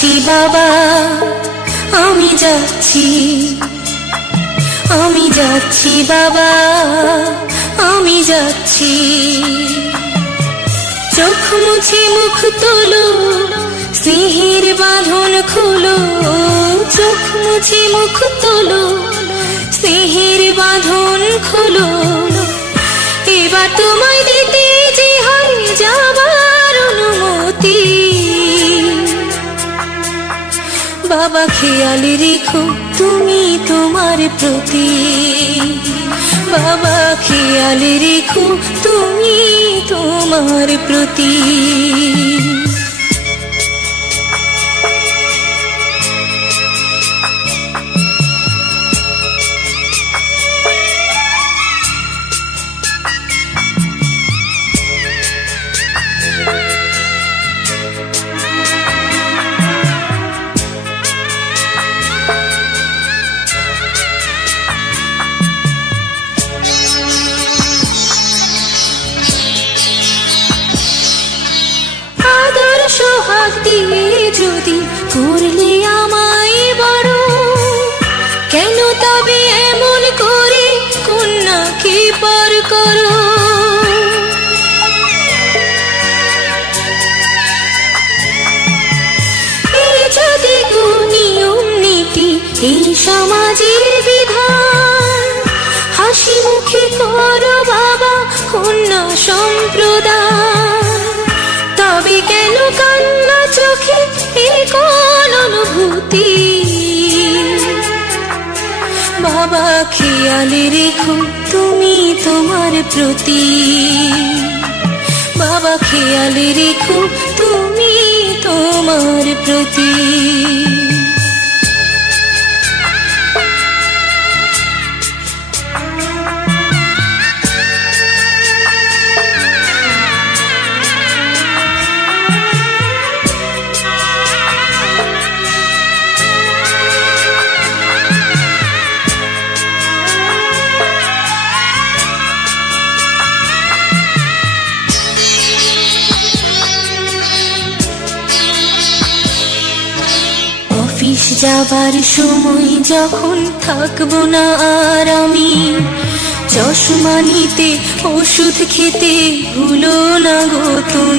যাচ্ছি বাবা, আমি যাচ্ছি, আমি যাচ্ছি বাবা, আমি যাচ্ছি। চোখ মুছে মুখ তোলো, স্নেহের বাঁধন খুলো। চোখ মুছে মুখ তোলো, স্নেহের বাঁধন খুলো। এবার তোমায় দিতে যে হয় যাবার অনুমতি। বাবা খেয়াল রেখো তুমি তোমার প্রতি, বাবা খেয়াল রেখো তুমি তোমার প্রতি। সোহাগ দিয়ে যদি করলে আমায় বড়, কেন তবে এমন করে কন্যাকে পর করো। এই যদি নিয়ম নীতি, এই সমাজের বিধান, হাসি মুখে করো বাবা কন্যা সম্প্রদান। তবে কেন কান্না চোখে এই কোন অনুভূতি। বাবা খেয়াল রেখো তুমি তোমার প্রতি, বাবা খেয়াল রেখো তুমি তোমার প্রতি। অফিস যাবার সময় যখন থাকবো না আর আমি, চশমা নিতে ওষুধ খেতে ভুলো না গো তুমি।